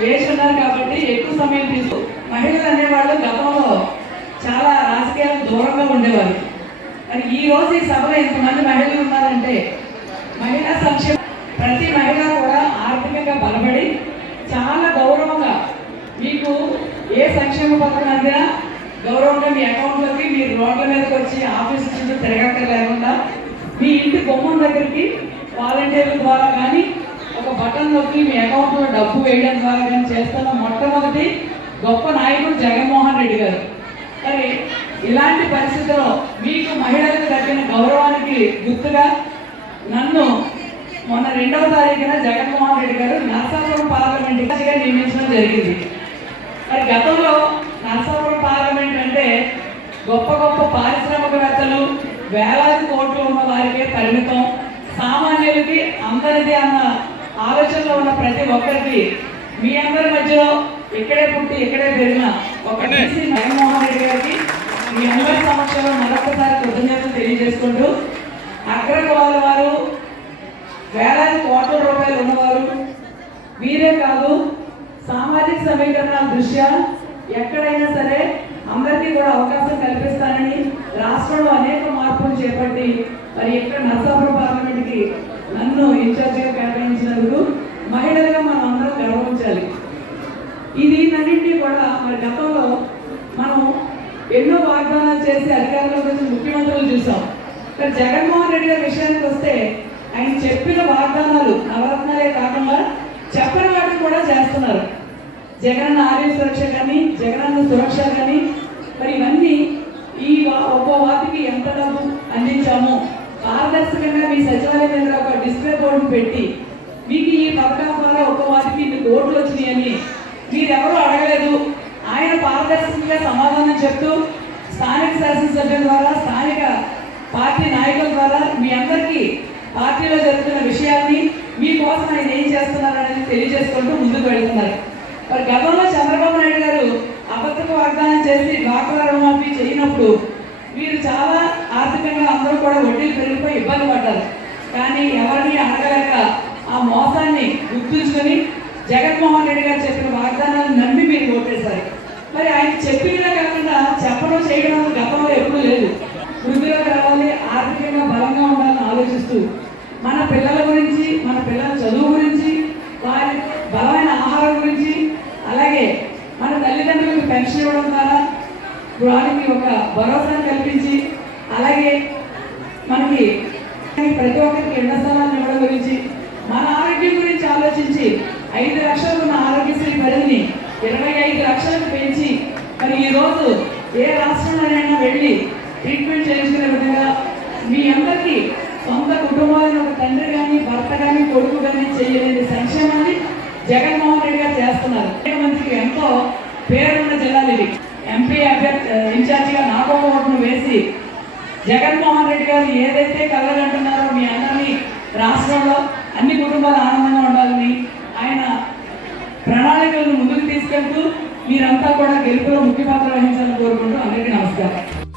వేస్తున్నారు ఉన్నారు కాబట్టి ఎక్కువ సమయం తీసుకు. మహిళలు అనేవాళ్ళు గతంలో చాలా రాజకీయాలకు దూరంగా ఉండేవారు. మరి ఈ రోజు ఈ సభలో ఎంతమంది మహిళలు ఉన్నారంటే మహిళా సంక్షేమ ప్రతి మహిళ కూడా ఆర్థికంగా బలపడి చాలా గౌరవంగా మీకు ఏ సంక్షేమ పథకం అందినా గౌరవంగా మీ అకౌంట్లోకి మీరు రోడ్ల మీదకి వచ్చి ఆఫీస్ చుట్టూ తిరగక్కర్లేకుండా మీ ఇంటి బొమ్మ దగ్గరికి వాలంటీర్ల ద్వారా కానీ ఒక బటన్ నొక్కి మీ అకౌంట్లో డబ్బు వేయడం ద్వారా కానీ చేస్తున్న మొట్టమొదటి గొప్ప నాయకుడు జగన్మోహన్ రెడ్డి గారు. మరి ఇలాంటి పరిస్థితుల్లో మీకు మహిళలకు తగ్గిన గౌరవానికి గుర్తుగా నన్ను మొన్న రెండవ తారీఖున జగన్మోహన్ రెడ్డి గారు నరసాపురం పార్లమెంట్ నియమించడం జరిగింది. మరి గతంలో నరసాపురం పార్లమెంట్ అంటే గొప్ప గొప్ప పారిశ్రామికవేత్తలు వేలాది కోట్లు ఉన్న వారికే పరిమితం సామాన్యులకి అందరిది అన్న ఆలోచనలో ఉన్న ప్రతి ఒక్కరికి మీ అందరి మధ్యలో ఇక్కడే పుట్టి ఇక్కడే పెరిగిన ఒక జగన్మోహన్ రెడ్డి గారికి మీ అందరి సమక్షంలో మరొకసారి కృతజ్ఞతలు తెలియజేసుకుంటూ అగ్రకులాల వారు వేలాది కోట్ల రూపాయలు ఉన్నవారు వీరే కాదు సామాజిక సమీకరణాల దృష్ట్యా ఎక్కడైనా సరే అందరికీ కూడా అవకాశం కల్పిస్తానని రాష్ట్రంలో అనేక మార్పులు చేపట్టి మరి ఇక్కడ నరసాపురం పార్లమెంట్కి నన్ను ఇన్ఛార్జిగా కేటాయించినందుకు మహిళలుగా మనం అందరం గర్వించాలి ఇది అన్నింటినీ కూడా మరి గతంలో మనం ఎన్నో వాగ్దానాలు చేసి అధికారంలోకి వచ్చి ముఖ్యమంత్రులు చూసాం. కానీ జగన్మోహన్ రెడ్డి గారి విషయానికి వస్తే ఆయన చెప్పిన వాగ్దానాలు నవరత్నాలే కాకుండా చెప్పని వాటిని కూడా చేస్తున్నారు. జగనన్న ఆరోగ్య సురక్ష కానీ జగనన్న సురక్ష కానీ మరి ఇవన్నీ ఈ వా- ఒక్కో వాటికి ఎంత డబ్బు అందించాము పారదర్శకంగా మీ సచివాలయం దగ్గర ఒక డిస్ప్లే బోర్డు పెట్టి మీకు ఈ పథకాల ద్వారా ఒక్కో వాటికి ఇన్ని కోట్లు వచ్చినాయని మీరెవరూ అడగలేదు. ఆయన పారదర్శకంగా సమాధానం చెప్తూ స్థానిక శాసనసభ్యుల ద్వారా స్థానిక పార్టీ నాయకుల ద్వారా మీ అందరికీ పార్టీలో జరుగుతున్న విషయాన్ని మీకోసం ఆయన ఏం చేస్తున్నారనేది తెలియజేసుకుంటూ ముందుకు వెళ్తున్నారు. మరి గతంలో చంద్రబాబు నాయుడు గారు అబద్ధపు వాగ్దానం చేసి డాక్టర్ రుణమాఫీ చేయనప్పుడు వీరు చాలా ఆర్థికంగా అందరూ కూడా వడ్డీలు పెరిగిపోయి ఇబ్బంది పడ్డారు. కానీ ఎవరిని అడగలేక ఆ మోసాన్ని గుర్తుంచుకొని జగన్మోహన్ రెడ్డి గారు చెప్పిన వాగ్దానాలు నమ్మి మీరు ఓటేశారు. మరి ఆయన చెప్పినదే కాకుండా చెప్పడం చేయడం గతంలో ఎప్పుడూ లేదు. వృద్ధిలోకి రావాలి ఆర్థికంగా బలంగా ఉండాలని ఆలోచిస్తూ మన పిల్లల గురించి మన పిల్లల చదువు గురించి వారి బలమైన ఆహారం గురించి అలాగే మన తల్లిదండ్రులకు పెన్షన్ ఇవ్వడం ద్వారా వారికి ఒక భరోసాను కల్పించి అలాగే మనకి ప్రతి ఒక్కరికి ఎండ స్థలాన్ని ఇవ్వడం గురించి మన ఆరోగ్యం గురించి ఆలోచించి ఐదు లక్షలు ఉన్న ఆరోగ్యశ్రీ పరిధిని ఇరవై ఐదు లక్షలకు పెంచి మరి ఈ రోజు ఏ రాష్ట్రంలోనైనా వెళ్ళి ట్రీట్మెంట్ చేయించుకునే విధంగా మీ అందరికీ సొంత కుటుంబాలను ఒక తండ్రి కానీ భర్త కానీ కొడుకు కానీ చేయలేని సంక్షేమాన్ని జగన్మోహన్ రెడ్డి గారు చేస్తున్నారు. అనేక మందికి ఎంతో పేరున్న జిల్లాలు ఇవి. ఎంపీ అభ్యర్థి ఇన్ఛార్జిగా నాకు ఓటును వేసి జగన్మోహన్ రెడ్డి గారు ఏదైతే కలగంటున్నారో మీ అందరినీ రాష్ట్రంలో అన్ని కుటుంబాలు ఆనందంగా ఉండాలని ఆయన ప్రణాళికలను ముందుకు తీసుకెళ్తూ మీరంతా కూడా గెలుపులో ముఖ్య పాత్ర వహించాలని కోరుకుంటూ అందరికీ నమస్కారం.